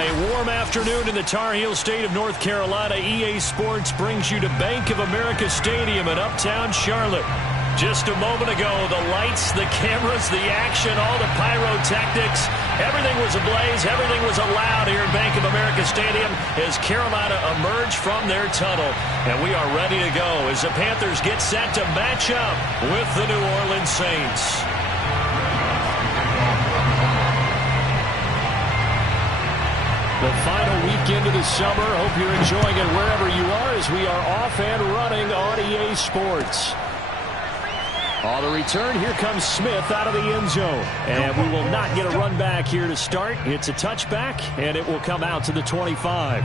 a warm afternoon in the Tar Heel state of North Carolina. EA Sports brings you to Bank of America Stadium in uptown Charlotte. Just a moment ago, the lights, the cameras, the action, all the pyrotechnics, everything was ablaze, everything was allowed here at Bank of America Stadium as Carolina emerged from their tunnel. And we are ready to go as the Panthers get set to match up with the New Orleans Saints. The final weekend of the summer. Hope you're enjoying it wherever you are as we are off and running on EA Sports. On the return, here comes Smith out of the end zone. And we will not get a run back here to start. It's a touchback, and it will come out to the 25.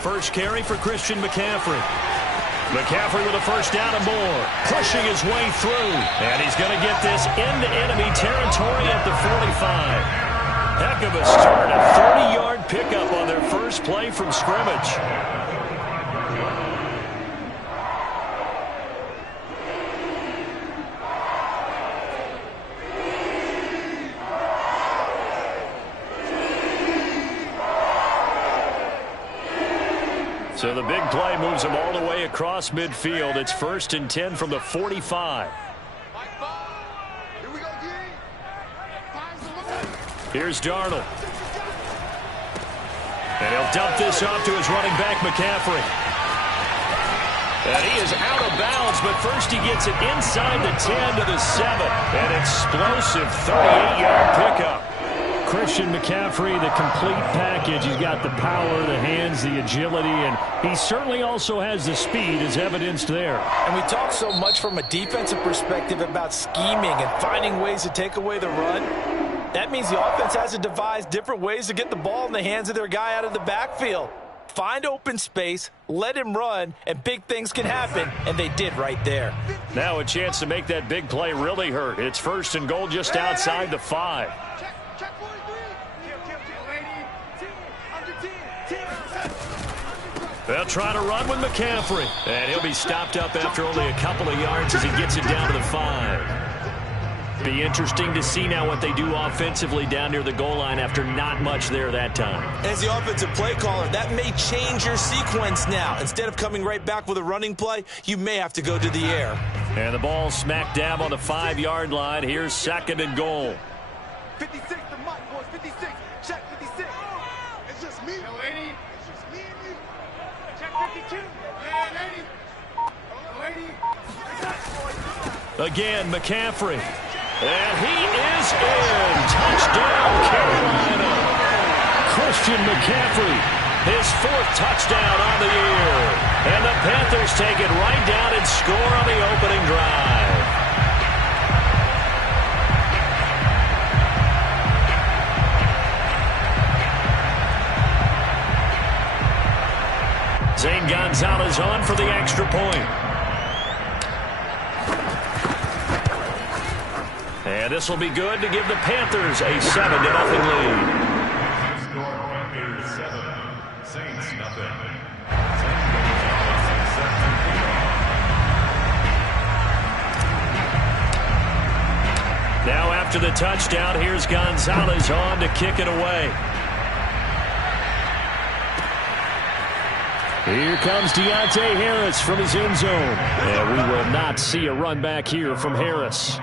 First carry for Christian McCaffrey. McCaffrey with a first down and more. Pushing his way through. And he's going to get this into enemy territory at the 45. Heck of a start. A 30-yard pickup on their first play from scrimmage. So the big play moves him all the way across midfield. It's 1st and 10 from the 45. Here's Darnold. And he'll dump this off to his running back, McCaffrey. And he is out of bounds, but first he gets it inside the 10 to the 7. An explosive 38-yard pickup. Christian McCaffrey, the complete package. He's got the power, the hands, the agility, and he certainly also has the speed as evidenced there. And we talk so much from a defensive perspective about scheming and finding ways to take away the run. That means the offense has to devise different ways to get the ball in the hands of their guy out of the backfield. Find open space, let him run, and big things can happen, and they did right there. Now a chance to make that big play really hurt. It's 1st and goal just outside the 5. They'll try to run with McCaffrey. And he'll be stopped up after only a couple of yards as he gets it down to the 5. Be interesting to see now what they do offensively down near the goal line after not much there that time. As the offensive play caller, that may change your sequence now. Instead of coming right back with a running play, you may have to go to the air. And the ball smack dab on the 5-yard line. Here's 2nd and goal. 56, the mic, boys, 56. Check 56. It's just me. No, 80. It's just me and you. Check 52. Yeah, 80. Oh, 80. Again, McCaffrey. And he is in. Touchdown, Carolina. Christian McCaffrey, his 4th touchdown on the year. And the Panthers take it right down and score on the opening drive. Zane Gonzalez on for the extra point. And this will be good to give the Panthers a 7-0 lead. Score Panthers 7, Saints nothing. Now after the touchdown, here's Gonzalez on to kick it away. Here comes Deontay Harris from his end zone. And we will not see a run back here from Harris.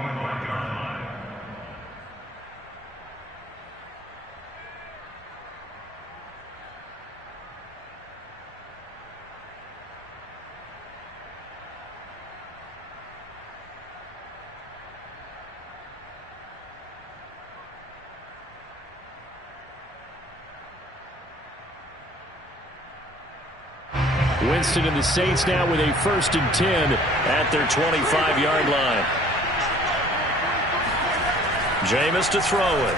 Winston and the Saints now with a 1st and 10 at their 25-yard line. Jameis to throw it.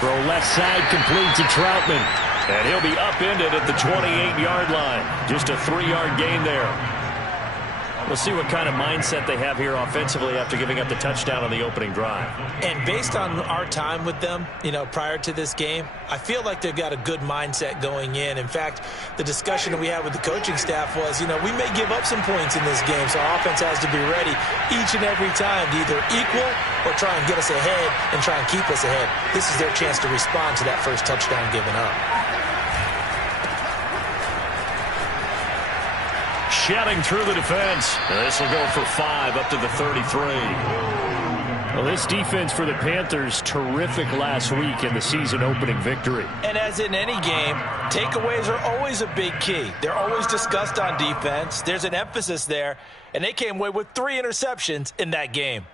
Throw left side complete to Troutman. And he'll be upended at the 28-yard line. Just a 3-yard gain there. We'll see what kind of mindset they have here offensively after giving up the touchdown on the opening drive. And based on our time with them, prior to this game, I feel like they've got a good mindset going in. In fact, the discussion that we had with the coaching staff was, we may give up some points in this game, so our offense has to be ready each and every time to either equal or try and get us ahead and try and keep us ahead. This is their chance to respond to that first touchdown given up. Shedding through the defense. This will go for 5 up to the 33. Well, this defense for the Panthers, terrific last week in the season opening victory. And as in any game, takeaways are always a big key. They're always discussed on defense. There's an emphasis there, and they came away with 3 interceptions in that game.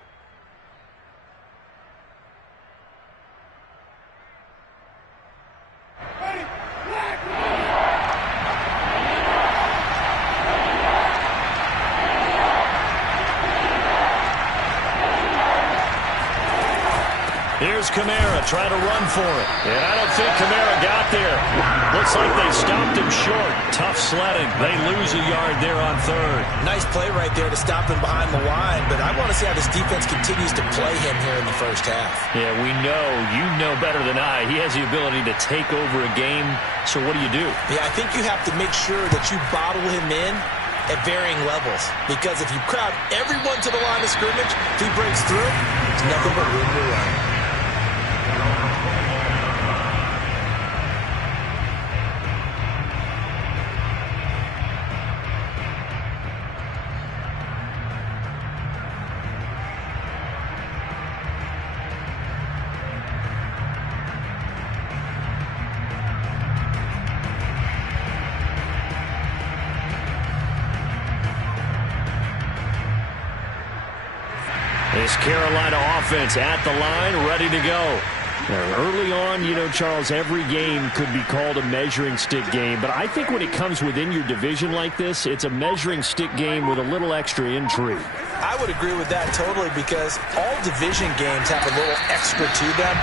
Here's Kamara trying to run for it. And I don't think Kamara got there. Looks like they stopped him short. Tough sledding. They lose a yard there on 3rd. Nice play right there to stop him behind the line, but I want to see how this defense continues to play him here in the first half. Yeah, we know. You know better than I. He has the ability to take over a game, so what do you do? Yeah, I think you have to make sure that you bottle him in at varying levels, because if you crowd everyone to the line of scrimmage, if he breaks through, it's nothing but room to run. This Carolina offense at the line, ready to go. Now, early on, Charles, every game could be called a measuring stick game. But I think when it comes within your division like this, it's a measuring stick game with a little extra intrigue. I would agree with that totally, because all division games have a little extra to them.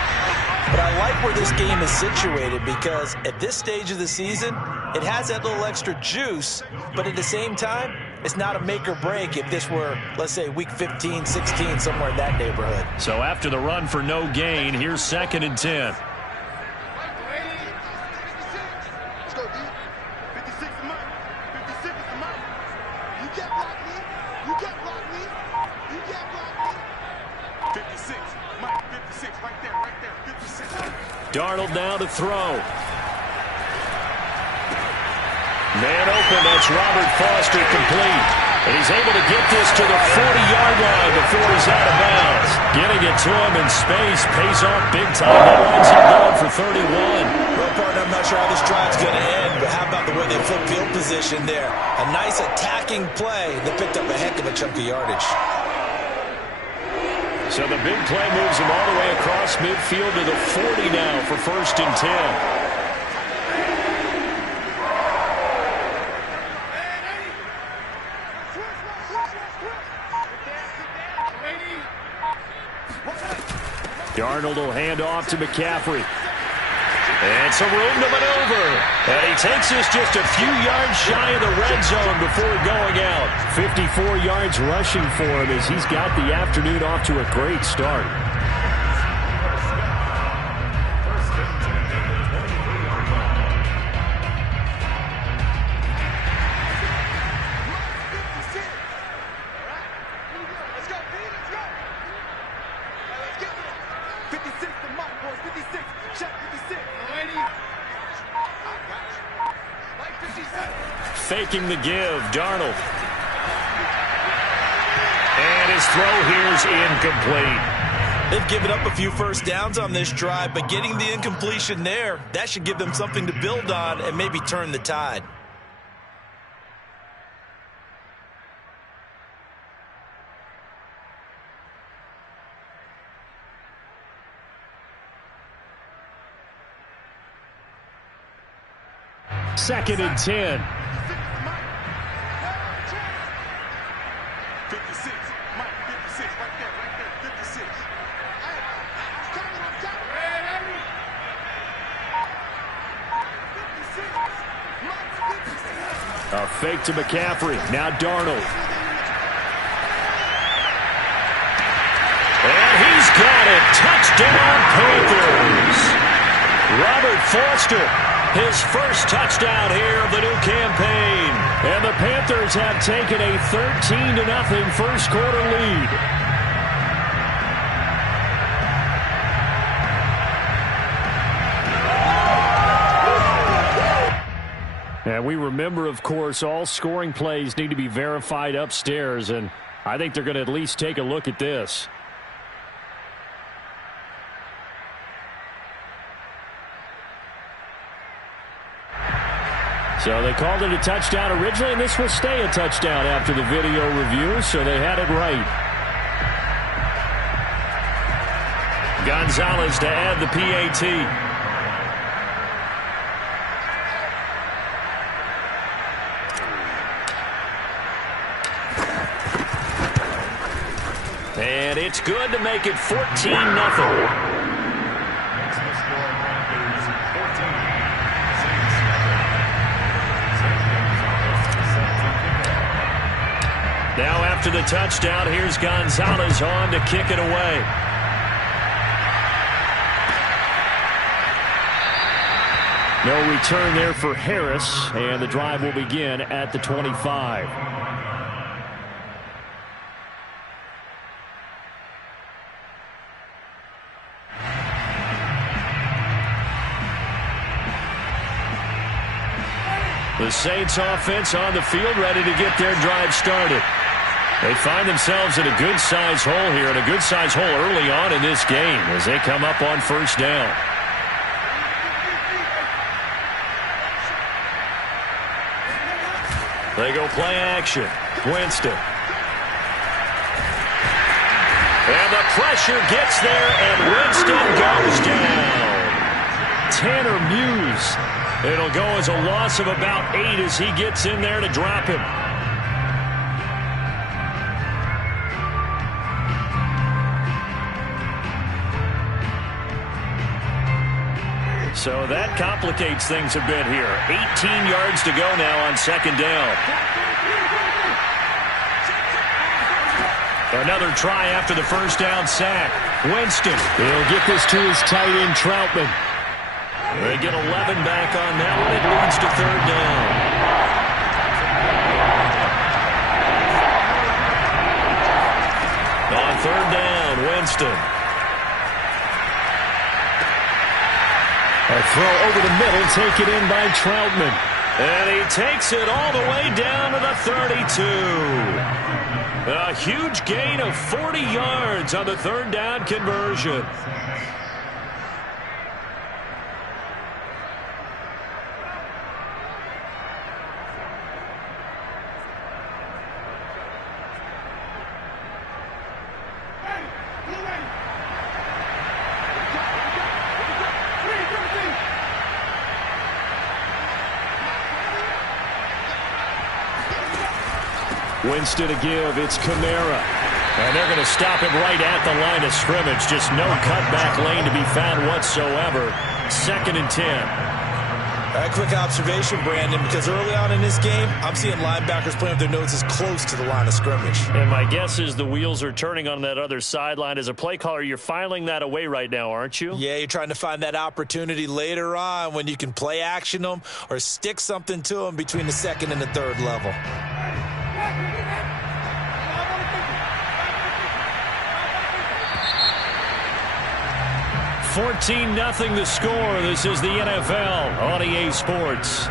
But I like where this game is situated, because at this stage of the season, it has that little extra juice. But at the same time, it's not a make or break if this were, let's say, week 15, 16, somewhere in that neighborhood. So after the run for no gain, here's 2nd and 10. Let's go, D. 56 is mine. 56 is mine. You can't block me. You can't block me. You can't block me. 56. Mike, 56. Right there. 56. Darnold now to throw. Man open, that's Robert Foster, complete. And he's able to get this to the 40-yard line before he's out of bounds. Getting it to him in space pays off big time. He runs it down for 31. Well, partner, I'm not sure how this drive's going to end, but how about the way they flip field position there? A nice attacking play that picked up a heck of a chunk of yardage. So the big play moves him all the way across midfield to the 40 now for 1st and 10. Darnold will hand off to McCaffrey. And some room to maneuver. And he takes this just a few yards shy of the red zone before going out. 54 yards rushing for him as he's got the afternoon off to a great start. Faking the give, Darnold. And his throw here's incomplete. They've given up a few first downs on this drive, but getting the incompletion there, that should give them something to build on and maybe turn the tide. Second and 10. 56. Mike, 56. Right there. 56. A fake to McCaffrey. Now Darnold. got it. Touchdown, Panthers. Robert Foster, his first touchdown here of the new campaign. And the Panthers have taken a 13-0 first quarter lead. And we remember, of course, all scoring plays need to be verified upstairs, and I think they're going to at least take a look at this. So they called it a touchdown originally, and this will stay a touchdown after the video review, so they had it right. Gonzalez to add the PAT. And it's good to make it 14-0. Now after the touchdown, here's Gonzalez on to kick it away. No return there for Harris, and the drive will begin at the 25. The Saints offense on the field, ready to get their drive started. They find themselves in a good-sized hole here, and a good-sized hole early on in this game as they come up on first down. They go play action. Winston. And the pressure gets there, and Winston goes down. Tanner Muse. It'll go as a loss of about 8 as he gets in there to drop him. So that complicates things a bit here. 18 yards to go now on second down. Another try after the first down sack. Winston. He'll get this to his tight end, Troutman. They get 11 back on that one. It leads to third down. On third down, Winston. A throw over the middle, taken in by Troutman. And he takes it all the way down to the 32. A huge gain of 40 yards on the third down conversion. Winston to give, it's Kamara. And they're going to stop him right at the line of scrimmage. Just no cutback lane to be found whatsoever. 2nd and 10. A quick observation, Brandon, because early on in this game, I'm seeing linebackers playing with their noses close to the line of scrimmage. And my guess is the wheels are turning on that other sideline. As a play caller, you're filing that away right now, aren't you? Yeah, you're trying to find that opportunity later on when you can play action them or stick something to them between the second and the third level. 14-0 the score. This is the NFL on EA Sports.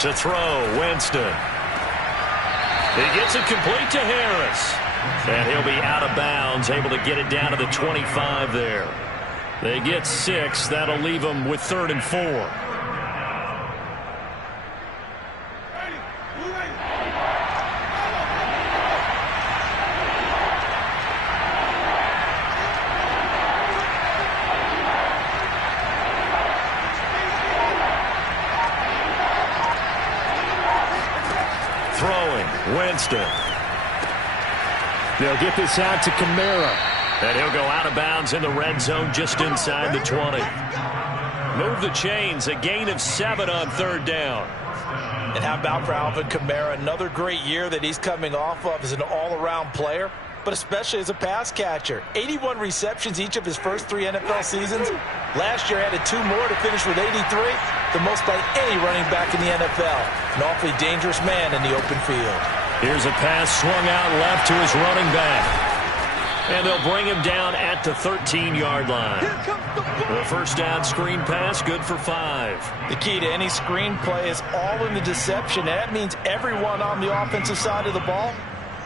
To throw, Winston. He gets it complete to Harris. And he'll be out of bounds, able to get it down to the 25 there. They get 6. That'll leave them with 3rd and 4. Throwing, Winston. They'll get this out to Kamara. And he'll go out of bounds in the red zone just inside the 20. Move the chains, a gain of 7 on 3rd down. And how about for Alvin Kamara? Another great year that he's coming off of as an all-around player, but especially as a pass catcher. 81 receptions each of his first 3 NFL seasons. Last year added 2 more to finish with 83, the most by any running back in the NFL. An awfully dangerous man in the open field. Here's a pass swung out left to his running back. And they'll bring him down at the 13-yard line. The first down screen pass, good for 5. The key to any screen play is all in the deception. That means everyone on the offensive side of the ball.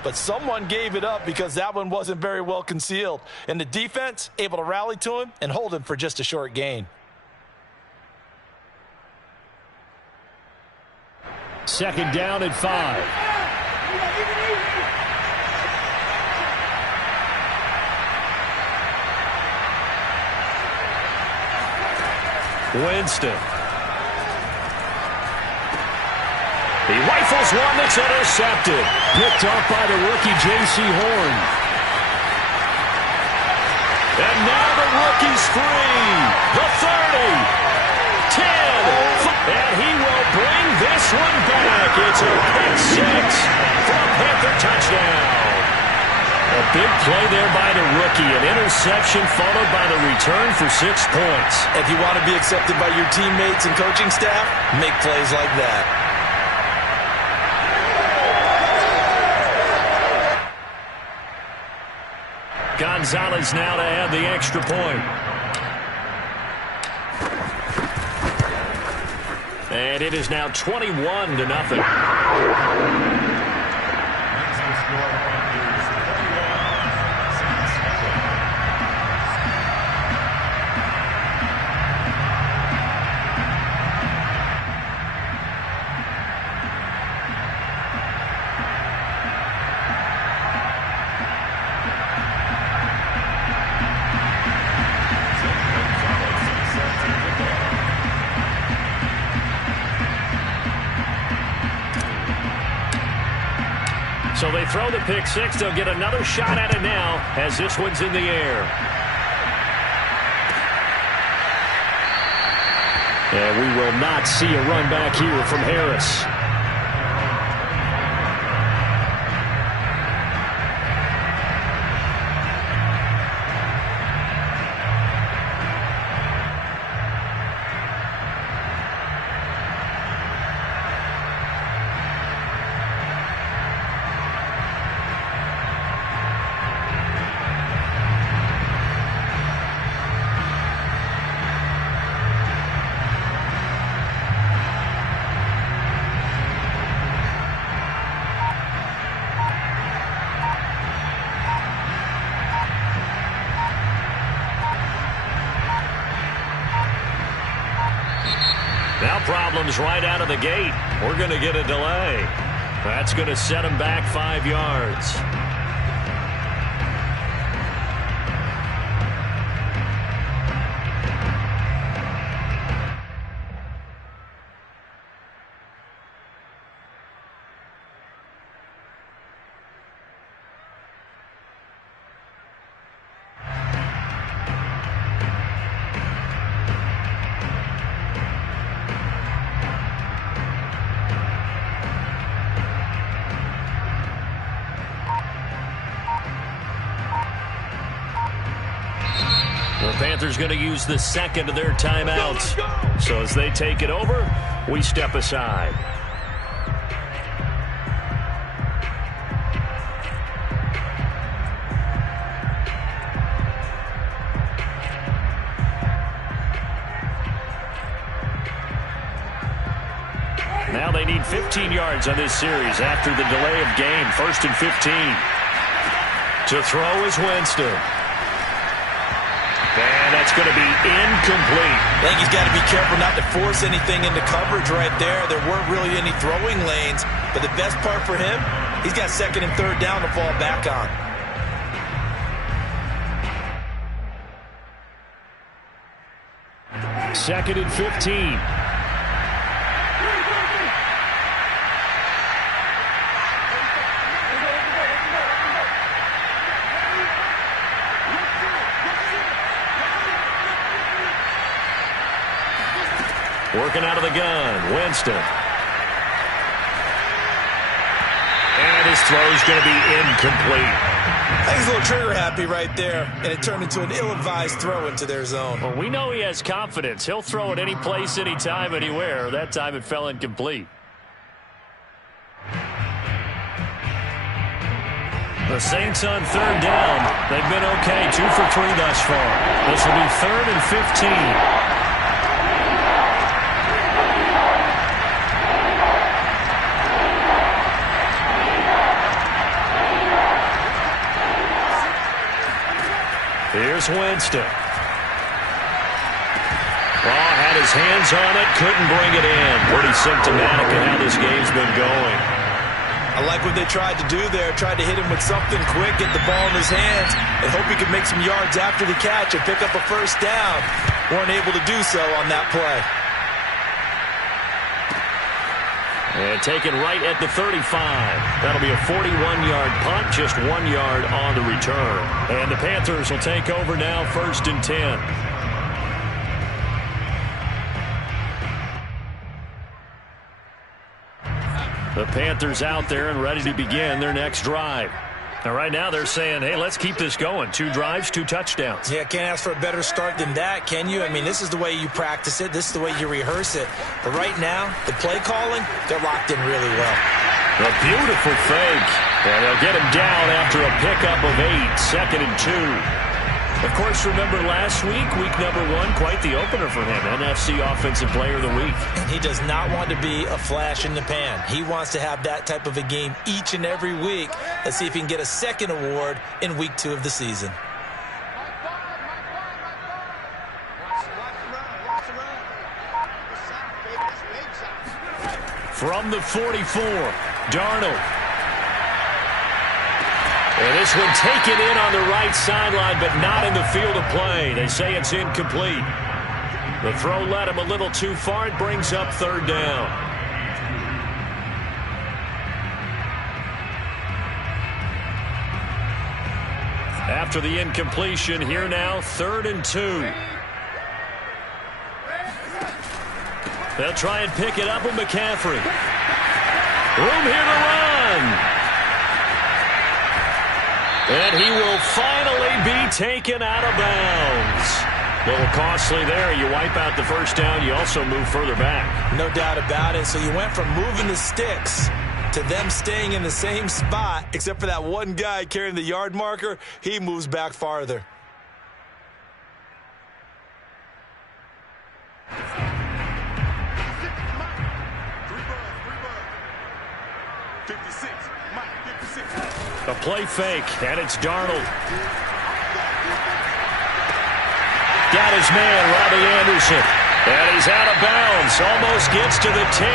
But someone gave it up because that one wasn't very well concealed. And the defense able to rally to him and hold him for just a short gain. Second down at 5. Winston. He rifles one that's intercepted. Picked off by the rookie J.C. Horn. And now the rookie's free. The 30. 10. And he will bring this one back. It's a pick 6 for a Panther touchdown. A big play there by the rookie. An interception followed by the return for 6 points. If you want to be accepted by your teammates and coaching staff, make plays like that. Gonzalez now to add the extra point. And it is now 21-0. So they throw the pick 6. They'll get another shot at it now as this one's in the air. And we will not see a run back here from Harris. Now problems right out of the gate. We're going to get a delay. That's going to set him back 5 yards. The Panthers going to use the second of their timeouts. So as they take it over, we step aside. Now they need 15 yards on this series after the delay of game. 1st and 15. To throw is Winston. And that's going to be incomplete. I think he's got to be careful not to force anything into coverage right there. There weren't really any throwing lanes. But the best part for him, he's got 2nd and 3rd down to fall back on. Second and 15. Working out of the gun, Winston. And his throw's going to be incomplete. I think he's a little trigger happy right there, and it turned into an ill-advised throw into their zone. Well, we know he has confidence. He'll throw it any place, anytime, anywhere. That time it fell incomplete. The Saints on third down. They've been okay, 2 for 3 thus far. This will be 3rd and 15. Here's Winston. Had his hands on it, couldn't bring it in. Pretty symptomatic of how this game's been going. I like what they tried to do there. Tried to hit him with something quick, get the ball in his hands, and hope he could make some yards after the catch and pick up a first down. Weren't able to do so on that play. And taken right at the 35. That'll be a 41-yard punt, just 1 yard on the return. And the Panthers will take over now, 1st and 10. The Panthers out there and ready to begin their next drive. Now, right now they're saying, hey, let's keep this going. 2 drives, 2 touchdowns. Yeah, can't ask for a better start than that, can you? I mean, this is the way you practice it. This is the way you rehearse it. But right now, the play calling, they're locked in really well. A beautiful fake. And they'll get him down after a pickup of 8, 2nd and 2. Of course, remember last week, week number 1, quite the opener for him. NFC Offensive Player of the Week. And he does not want to be a flash in the pan. He wants to have that type of a game each and every week. Let's see if he can get a second award in week 2 of the season. From the 44, Darnold. And this one taken in on the right sideline, but not in the field of play. They say it's incomplete. The throw led him a little too far. It brings up 3rd down. After the incompletion, here now, 3rd and 2. They'll try and pick it up with McCaffrey. Room here to run. And he will finally be taken out of bounds. A little costly there. You wipe out the first down. You also move further back. No doubt about it. So you went from moving the sticks to them staying in the same spot, except for that one guy carrying the yard marker. He moves back farther. A play fake, and it's Darnold. Got his man, Robbie Anderson. And he's out of bounds. Almost gets to the 10.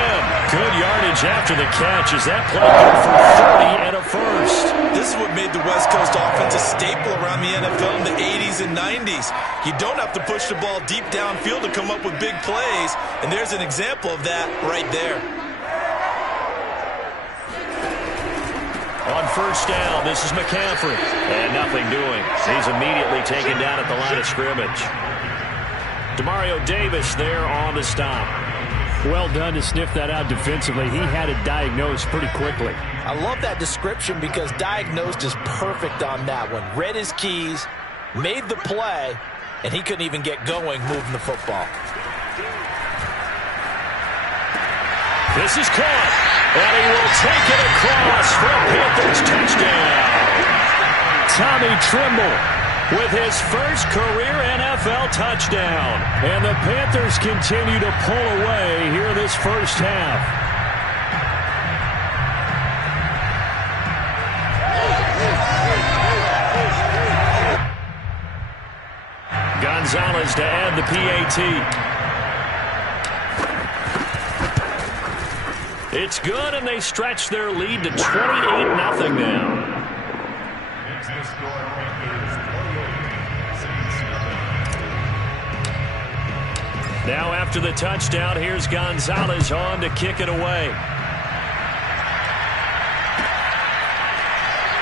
Good yardage after the catch. Is that play good for 30 and a first? This is what made the West Coast offense a staple around the NFL in the 80s and 90s. You don't have to push the ball deep downfield to come up with big plays. And there's an example of that right there. On first down, this is McCaffrey. And nothing doing. He's immediately taken down at the line of scrimmage. Demario Davis there on the stop. Well done to sniff that out defensively. He had it diagnosed pretty quickly. I love that description because diagnosed is perfect on that one. Read his keys, made the play, and he couldn't even get going moving the football. This is caught, and he will take it across for a Panthers touchdown. Tommy Tremble with his first career NFL touchdown. And the Panthers continue to pull away here in this first half. Gonzalez to add the PAT. It's good, and they stretch their lead to 28-0 now. Next to score, Panthers 28, Saints nothing. Now after the touchdown, here's Gonzalez on to kick it away.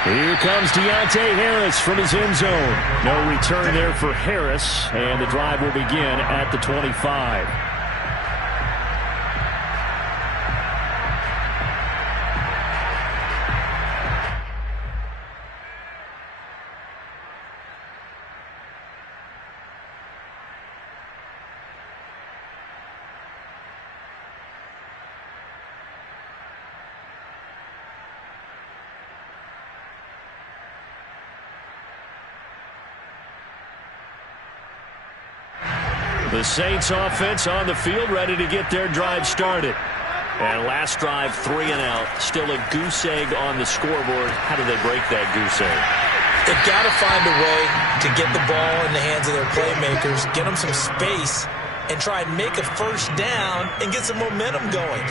Here comes Deontay Harris from his end zone. No return there for Harris, and the drive will begin at the 25. The Saints offense on the field, ready to get their drive started. And last drive, 3 and out. Still a goose egg on the scoreboard. How do they break that goose egg? They've got to find a way to get the ball in the hands of their playmakers, get them some space, and try and make a first down and get some momentum going.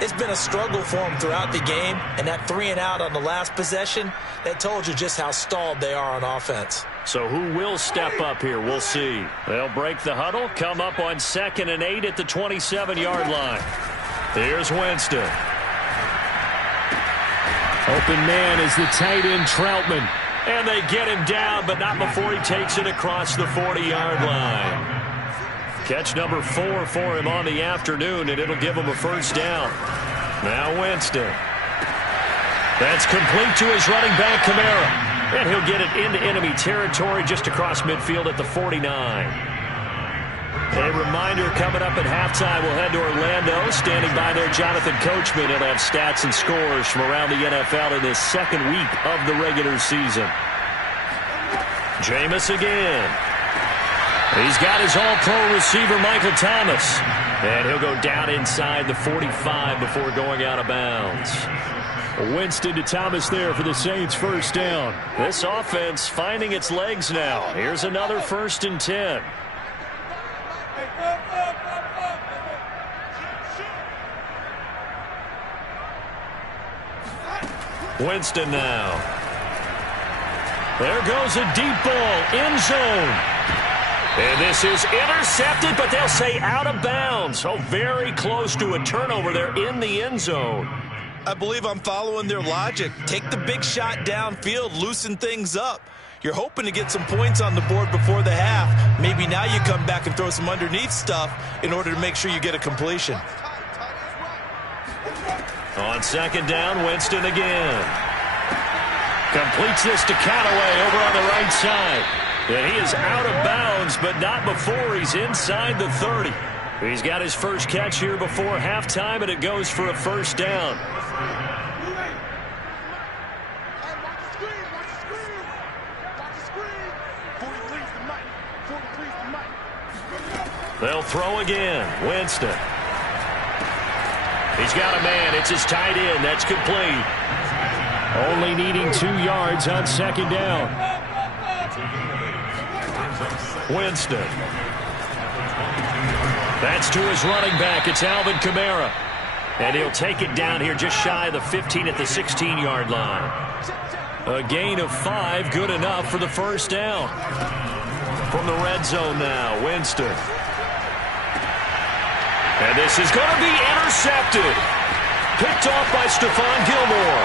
It's been a struggle for them throughout the game, and that 3 and out on the last possession, that told you just how stalled they are on offense. So who will step up here? We'll see. They'll break the huddle, come up on 2nd and 8 at the 27-yard line. Here's Winston. Open man is the tight end Troutman. And they get him down, but not before he takes it across the 40-yard line. Catch number 4 for him on the afternoon, and it'll give him a first down. Now Winston. That's complete to his running back, Kamara. And he'll get it into enemy territory just across midfield at the 49. A reminder, coming up at halftime, we'll head to Orlando. Standing by there, Jonathan Coachman. He'll have stats and scores from around the NFL in this second week of the regular season. Jameis again. He's got his all-pro receiver, Michael Thomas. And he'll go down inside the 45 before going out of bounds. Winston to Thomas there for the Saints' first down. This offense finding its legs now. Here's another 1st and 10. Winston now. There goes a deep ball, end zone. And this is intercepted, but they'll say out of bounds. Oh, very close to a turnover there in the end zone. I believe I'm following their logic. Take the big shot downfield, loosen things up. You're hoping to get some points on the board before the half. Maybe now you come back and throw some underneath stuff in order to make sure you get a completion. On 2nd down, Winston again. Completes this to Callaway over on the right side. And he is out of bounds, but not before he's inside the 30. He's got his first catch here before halftime, and it goes for a first down. They'll throw again. Winston. He's got a man. It's his tight end. That's complete. Only needing 2 yards on 2nd down. Winston. That's to his running back. It's Alvin Kamara. And he'll take it down here just shy of the 15 at the 16-yard line. A gain of 5, good enough for the first down. From the red zone now, Winston. And this is going to be intercepted. Picked off by Stephon Gilmore.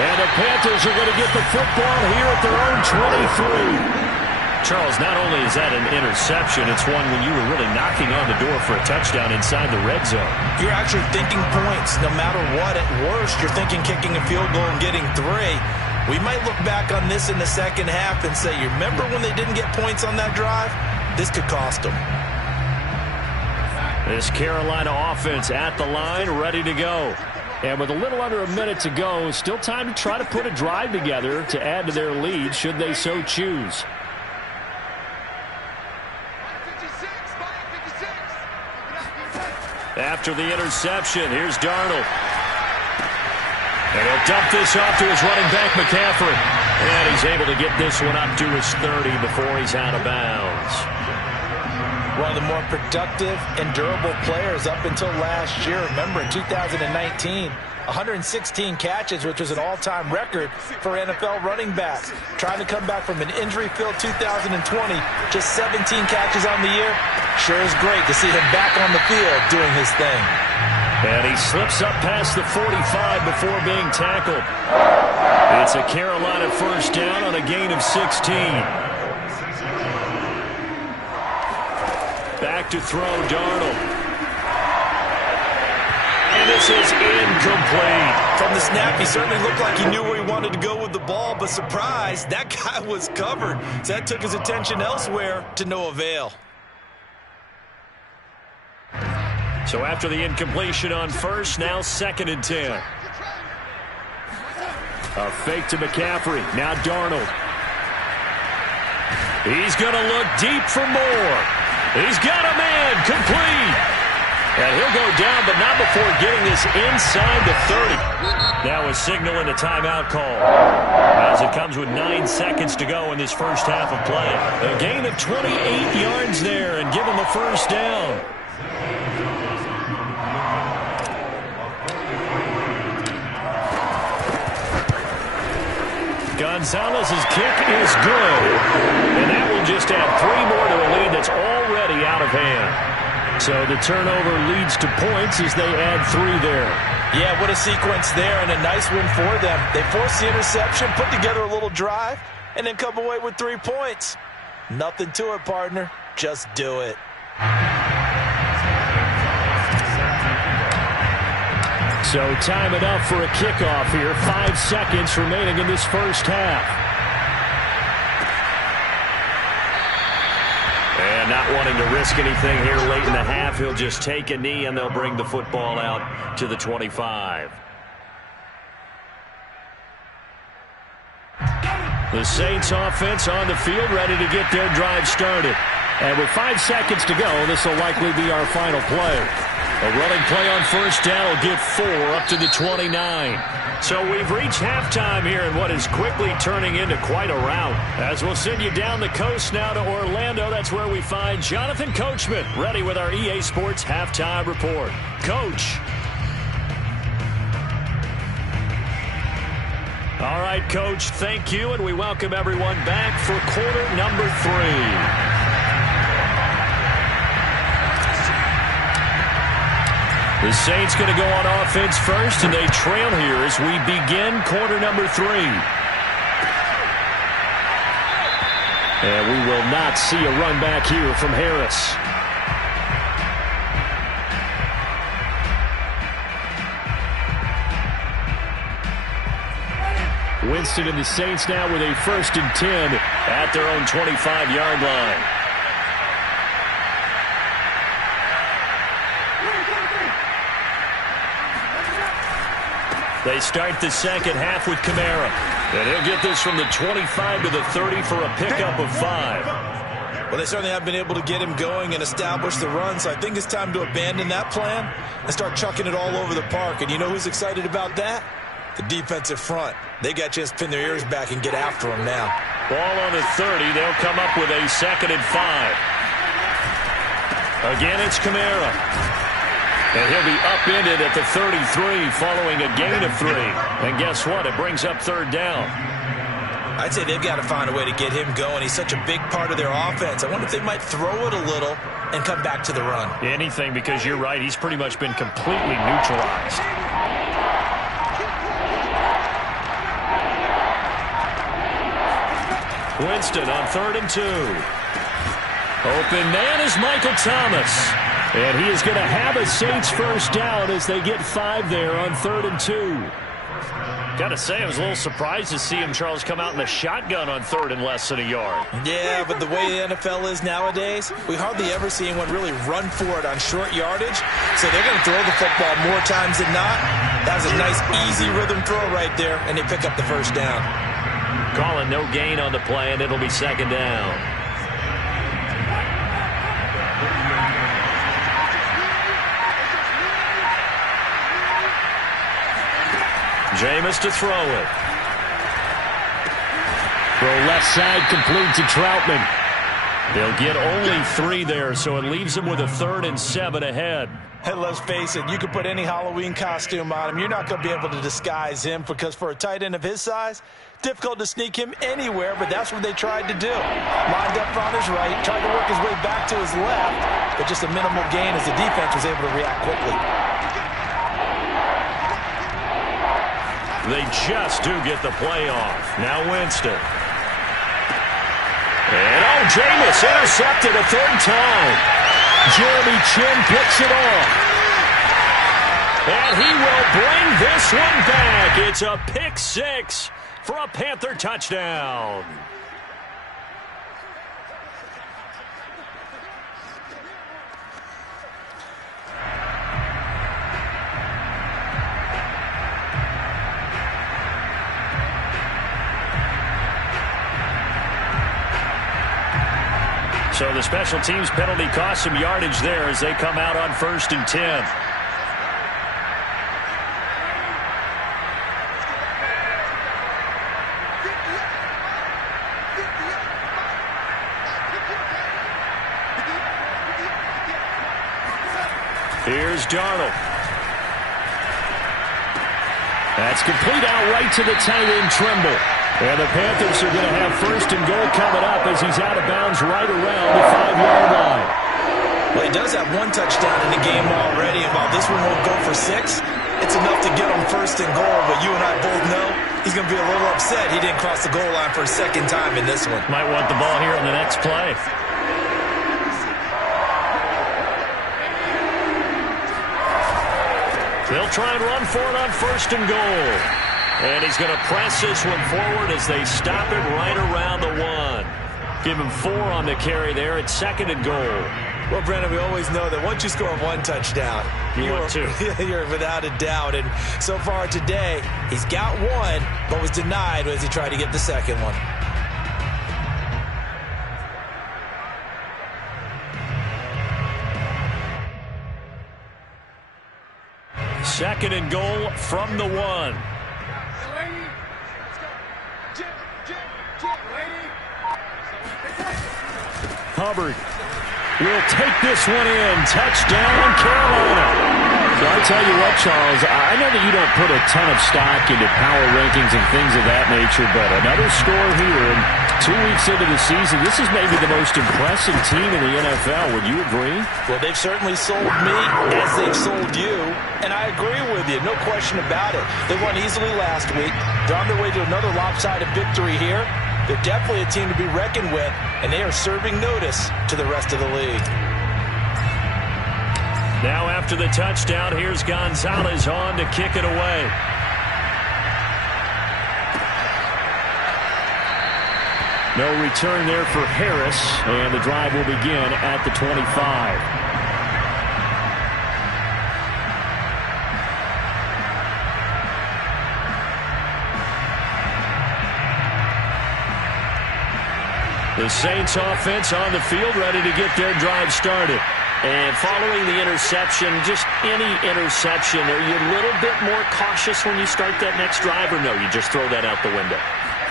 And the Panthers are going to get the football here at their own 23. Charles, not only is that an interception, it's one when you were really knocking on the door for a touchdown inside the red zone. You're actually thinking points. No matter what, at worst, you're thinking kicking a field goal and getting 3. We might look back on this in the second half and say, you remember when they didn't get points on that drive? This could cost them. This Carolina offense at the line, ready to go. And with a little under a minute to go, still time to try to put a drive together to add to their lead should they so choose. After the interception, here's Darnold. And he'll dump this off to his running back, McCaffrey. And he's able to get this one up to his 30 before he's out of bounds. One of the more productive and durable players up until last year. Remember, in 2019, 116 catches, which was an all-time record for NFL running backs. Trying to come back from an injury-filled 2020, just 17 catches on the year. Sure is great to see him back on the field doing his thing. And he slips up past the 45 before being tackled. It's a Carolina first down on a gain of 16. Back to throw, Darnold. And this is incomplete. From the snap, he certainly looked like he knew where he wanted to go with the ball, but surprise, that guy was covered. So that took his attention elsewhere to no avail. So after the incompletion on first, now 2nd and 10. A fake to McCaffrey. Now Darnold. He's going to look deep for more. He's got a man complete. And he'll go down, but not before getting this inside the 30. Now a signal and a timeout call, as it comes with 9 seconds to go in this first half of play. A gain of 28 yards there and give him a first down. Gonzalez's kick is good. And that will just add 3 more to a lead that's already out of hand. So the turnover leads to points as they add 3 there. Yeah, what a sequence there, and a nice win for them. They forced the interception, put together a little drive, and then come away with 3 points. Nothing to it, partner. Just do it. So time enough for a kickoff here. 5 seconds remaining in this first half. And not wanting to risk anything here late in the half, he'll just take a knee and they'll bring the football out to the 25. The Saints offense on the field, ready to get their drive started. And with 5 seconds to go, this will likely be our final play. A running play on first down will get 4 up to the 29. So we've reached halftime here in what is quickly turning into quite a rout. As we'll send you down the coast now to Orlando, that's where we find Jonathan Coachman, ready with our EA Sports Halftime Report. Coach. All right, Coach, thank you, and we welcome everyone back for quarter number 3. The Saints going to go on offense first, and they trail here as we begin quarter number 3. And we will not see a run back here from Harris. Winston and the Saints now with a 1st and 10 at their own 25-yard line. They start the second half with Kamara. And he'll get this from the 25 to the 30 for a pickup of 5. Well, they certainly have been able to get him going and establish the run, so I think it's time to abandon that plan and start chucking it all over the park. And you know who's excited about that? The defensive front. They got a chance to pin their ears back and get after him now. Ball on the 30. They'll come up with a 2nd and 5. Again, it's Kamara. And he'll be upended at the 33 following a gain of 3. And guess what? It brings up 3rd down. I'd say they've got to find a way to get him going. He's such a big part of their offense. I wonder if they might throw it a little and come back to the run. Anything, because you're right. He's pretty much been completely neutralized. Winston on 3rd and 2. Open man is Michael Thomas. And he is going to have a Saints first down as they get 5 there on 3rd and 2. Got to say, I was a little surprised to see him, Charles, come out in the shotgun on 3rd and less than a yard. Yeah, but the way the NFL is nowadays, we hardly ever see anyone really run for it on short yardage. So they're going to throw the football more times than not. That was a nice, easy rhythm throw right there, and they pick up the first down. Calling no gain on the play, and it'll be 2nd down. Jameis to throw it. Throw left side complete to Troutman. They'll get only 3 there, so it leaves them with a 3rd and 7 ahead. Hey, let's face it, you can put any Halloween costume on him. You're not going to be able to disguise him because for a tight end of his size, difficult to sneak him anywhere, but that's what they tried to do. Lined up on his right, tried to work his way back to his left, but just a minimal gain as the defense was able to react quickly. They just do get the play off. Now Winston. And Jameis intercepted a 3rd time. Jeremy Chin picks it off. And he will bring this one back. It's a pick 6 for a Panther touchdown. So the special teams penalty cost some yardage there as they come out on 1st and 10. Here's Darnold. That's complete out right to the tight end, Trimble. And the Panthers are going to have 1st and goal coming up as he's out of bounds right around the 5-yard line. Well, he does have 1 touchdown in the game already, and while this one won't go for 6, it's enough to get him 1st and goal. But you and I both know he's going to be a little upset he didn't cross the goal line for a 2nd time in this one. Might want the ball here on the next play. They'll try and run for it on 1st and goal. And he's going to press this one forward as they stop it right around the 1. Give him 4 on the carry there at 2nd and goal. Well, Brennan, we always know that once you score 1 touchdown, you're without a doubt. And so far today, he's got 1, but was denied as he tried to get the 2nd one. Second and goal from the 1. Hubbard will take this one in. Touchdown, Carolina. So I tell you what, Charles, I know that you don't put a ton of stock into power rankings and things of that nature, but another score here, and 2 weeks into the season, this is maybe the most impressive team in the NFL. Would you agree? Well, they've certainly sold me as they've sold you, and I agree with you. No question about it. They won easily last week. They're on their way to another lopsided victory here. They're definitely a team to be reckoned with, and they are serving notice to the rest of the league. Now after the touchdown, here's Gonzalez on to kick it away. No return there for Harris, and the drive will begin at the 25. The Saints offense on the field, ready to get their drive started. And following the interception, just any interception, are you a little bit more cautious when you start that next drive, or no, you just throw that out the window?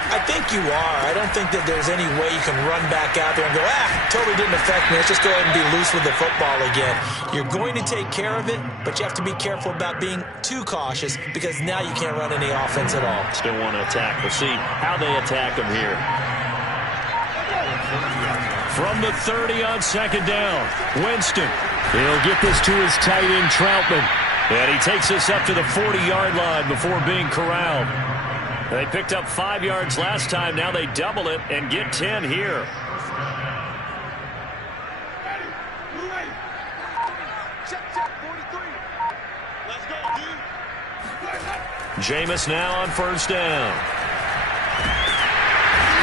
I think you are. I don't think that there's any way you can run back out there and go, totally didn't affect me. Let's just go ahead and be loose with the football again. You're going to take care of it, but you have to be careful about being too cautious because now you can't run any offense at all. Still want to attack. We'll see how they attack them here. From the 30 on 2nd down, Winston. He'll get this to his tight end, Troutman. And he takes this up to the 40-yard line before being corralled. They picked up 5 yards last time. Now they double it and get 10 here. Jameis now on 1st down.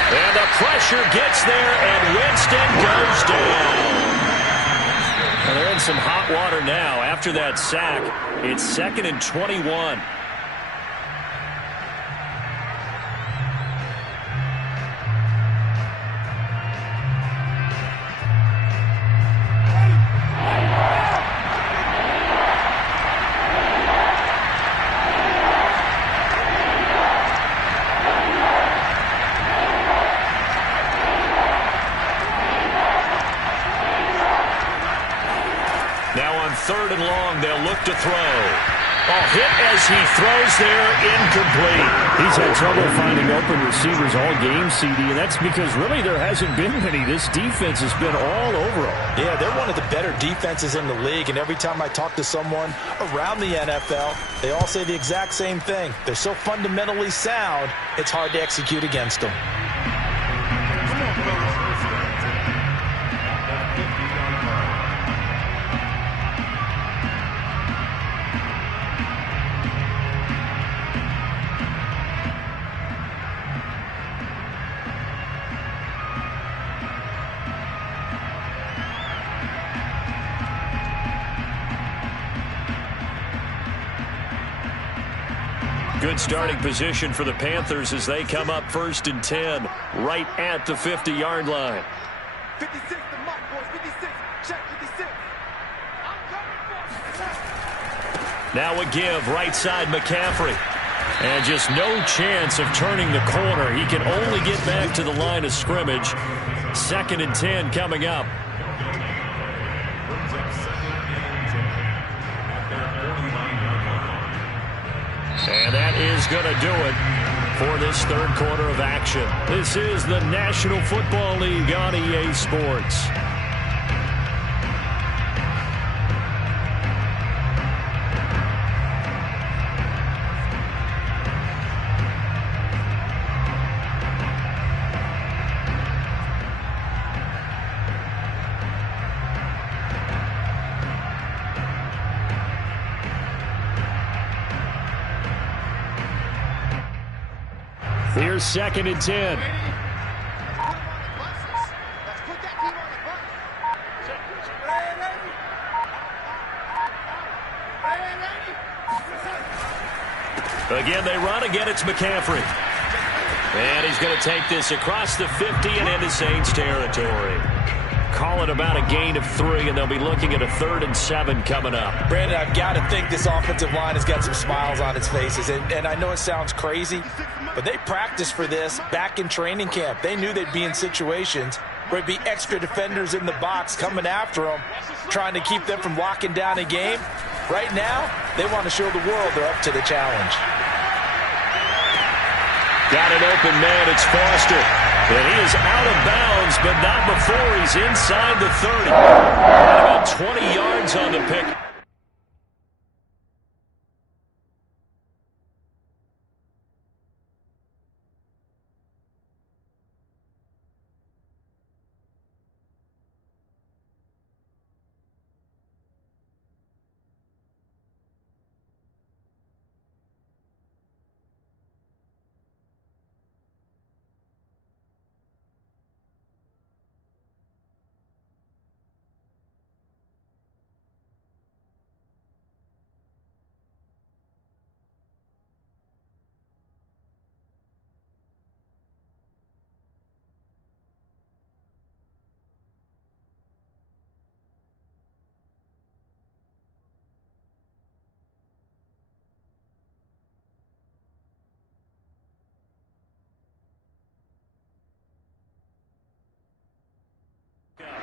And the pressure gets there, and Winston goes down. Well, they're in some hot water now. After that sack, it's 2nd and 21. Third and long, they'll look to throw. Hit as he throws there, incomplete. He's had trouble finding open receivers all game, CD, and that's because really there hasn't been many. This defense has been all over them. Yeah, they're one of the better defenses in the league, and every time I talk to someone around the NFL, they all say the exact same thing. They're so fundamentally sound, it's hard to execute against them. Good starting position for the Panthers as they come up 1st and 10 right at the 50-yard line. 56 to Mike. Now a give, right side McCaffrey. And just no chance of turning the corner. He can only get back to the line of scrimmage. 2nd and 10 coming up. And that is going to do it for this third quarter of action. This is the National Football League on EA Sports. Here's 2nd and 10. Again, they run. Again, it's McCaffrey. And he's going to take this across the 50 and into Saints territory. Call it about a gain of 3, and they'll be looking at a 3rd and 7 coming up. Brandon, I've got to think this offensive line has got some smiles on its faces. And I know it sounds crazy, but they practiced for this back in training camp. They knew they'd be in situations where there'd be extra defenders in the box coming after them, trying to keep them from locking down a game. Right now, they want to show the world they're up to the challenge. Got an open man. It's Foster. And he is out of bounds, but not before he's inside the 30. Got about 20 yards on the pick.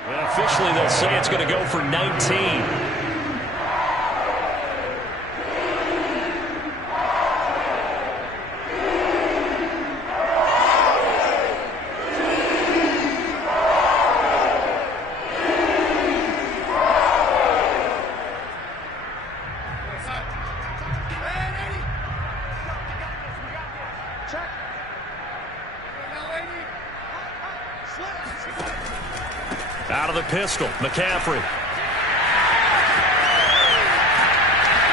Well, officially, they'll say it's going to go for 19. Out of the pistol, McCaffrey.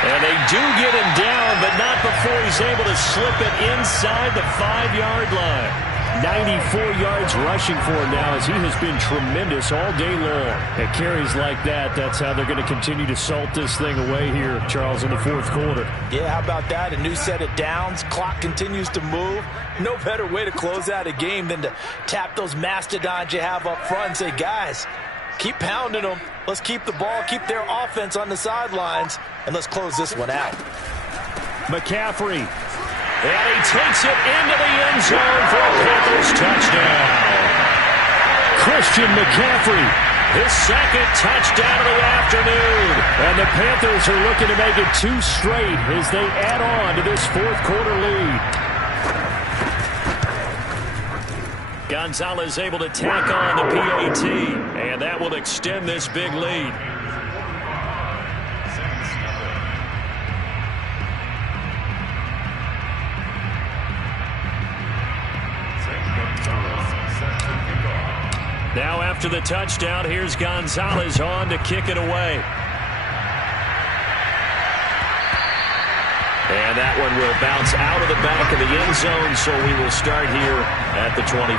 And they do get him down, but not before he's able to slip it inside the 5-yard line. 94 yards rushing for him now, as he has been tremendous all day long. At carries like that, that's how they're going to continue to salt this thing away here, Charles, in the fourth quarter. Yeah, how about that? A new set of downs. Clock continues to move. No better way to close out a game than to tap those mastodons you have up front and say, guys, keep pounding them. Let's keep the ball, keep their offense on the sidelines, and let's close this one out. McCaffrey. And he takes it into the end zone for a Panthers touchdown. Christian McCaffrey, his second touchdown of the afternoon. And the Panthers are looking to make it 2 straight as they add on to this fourth quarter lead. Gonzalez able to tack on the PAT, and that will extend this big lead. Now after the touchdown, here's Gonzalez on to kick it away. And that one will bounce out of the back of the end zone, so we will start here at the 25.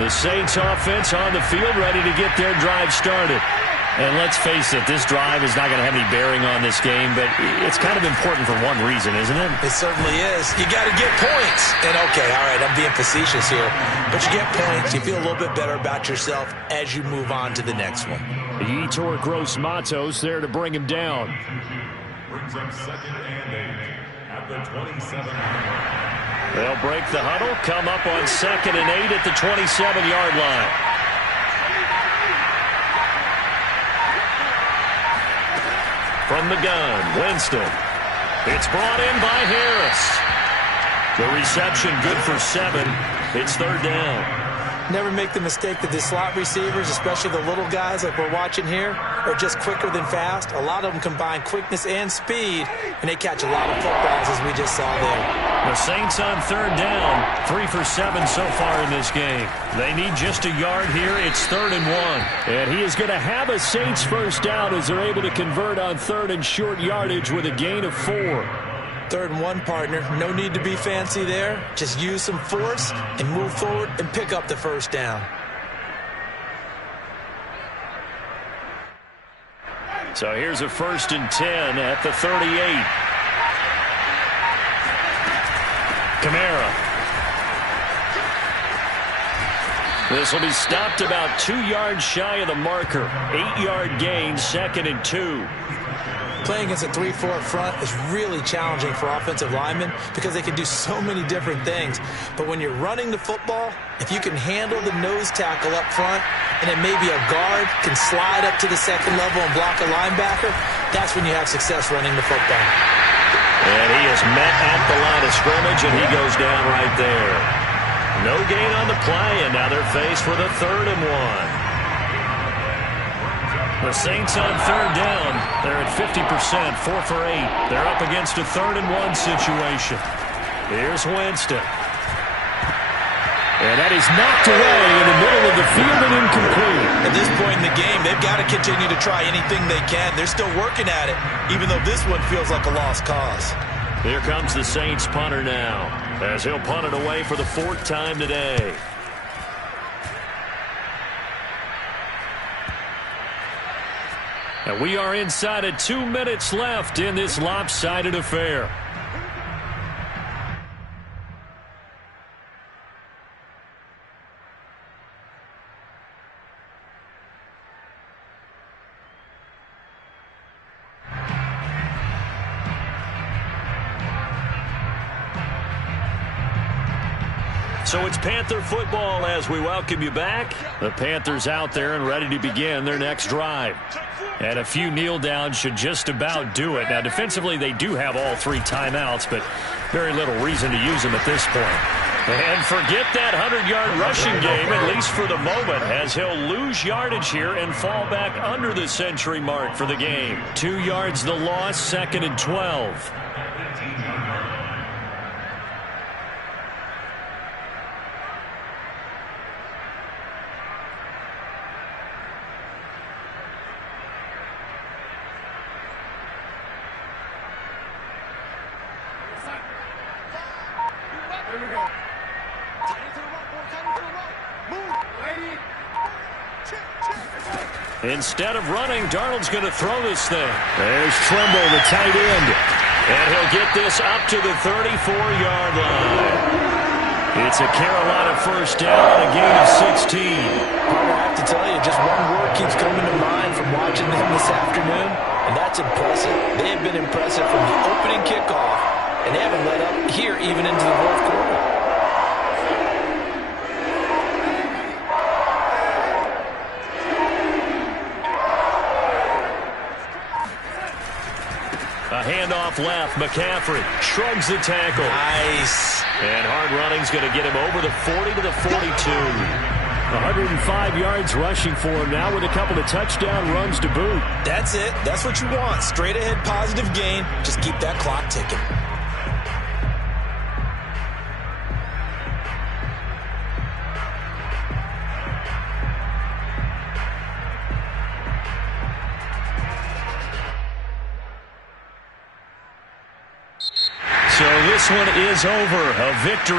The Saints offense on the field, ready to get their drive started. And let's face it, this drive is not going to have any bearing on this game, but it's kind of important for one reason, isn't it? It certainly is. You got to get points. And, okay, all right, I'm being facetious here. But you get points, you feel a little bit better about yourself as you move on to the next one. Yetur Gross-Matos there to bring him down. Brings up 2nd and 8 at the 27-yard line. They'll break the huddle, come up on 2nd and 8 at the 27-yard line. From the gun, Winston. It's brought in by Harris. The reception good for 7. It's 3rd down. Never make the mistake that the slot receivers, especially the little guys like we're watching here, are just quicker than fast. A lot of them combine quickness and speed, and they catch a lot of footballs, as we just saw there. The Saints on 3rd down, 3 for 7 so far in this game. They need just a yard here. It's 3rd and 1. And he is going to have a Saints first down as they're able to convert on 3rd and short yardage with a gain of 4. 3rd and 1, partner. No need to be fancy there. Just use some force and move forward and pick up the first down. So here's a 1st and 10 at the 38. Kamara. This will be stopped about 2 yards shy of the marker. 8-yard gain, 2nd and 2. Playing against a 3-4 front is really challenging for offensive linemen because they can do so many different things. But when you're running the football, if you can handle the nose tackle up front and then maybe a guard can slide up to the 2nd level and block a linebacker, that's when you have success running the football. And he is met at the line of scrimmage, and he goes down right there. No gain on the play, and now they're faced with a 3rd and 1. The Saints on 3rd down. They're at 50%, 4 for 8. They're up against a 3rd and 1 situation. Here's Winston. And that is knocked away in the middle of the field and incomplete. At this point in the game, they've got to continue to try anything they can. They're still working at it, even though this one feels like a lost cause. Here comes the Saints punter now, as he'll punt it away for the 4th time today. And we are inside of 2 minutes left in this lopsided affair. So it's Panther football as we welcome you back. The Panthers out there and ready to begin their next drive. And a few kneel downs should just about do it. Now, defensively, they do have all 3 timeouts, but very little reason to use them at this point. And forget that 100-yard rushing game, at least for the moment, as he'll lose yardage here and fall back under the century mark for the game. 2 yards the loss, 2nd and 12. Instead of running, Darnold's going to throw this thing. There's Trimble, the tight end. And he'll get this up to the 34-yard line. It's a Carolina first down, a gain of 16. I have to tell you, just one word keeps coming to mind from watching them this afternoon, and that's impressive. They have been impressive from the opening kickoff, and they haven't let up here even into the 4th quarter. A handoff left. McCaffrey shrugs the tackle. Nice. And hard running's going to get him over the 40 to the 42. 105 yards rushing for him now with a couple of touchdown runs to boot. That's it. That's what you want. Straight ahead positive gain. Just keep that clock ticking. So this one is over. A victory.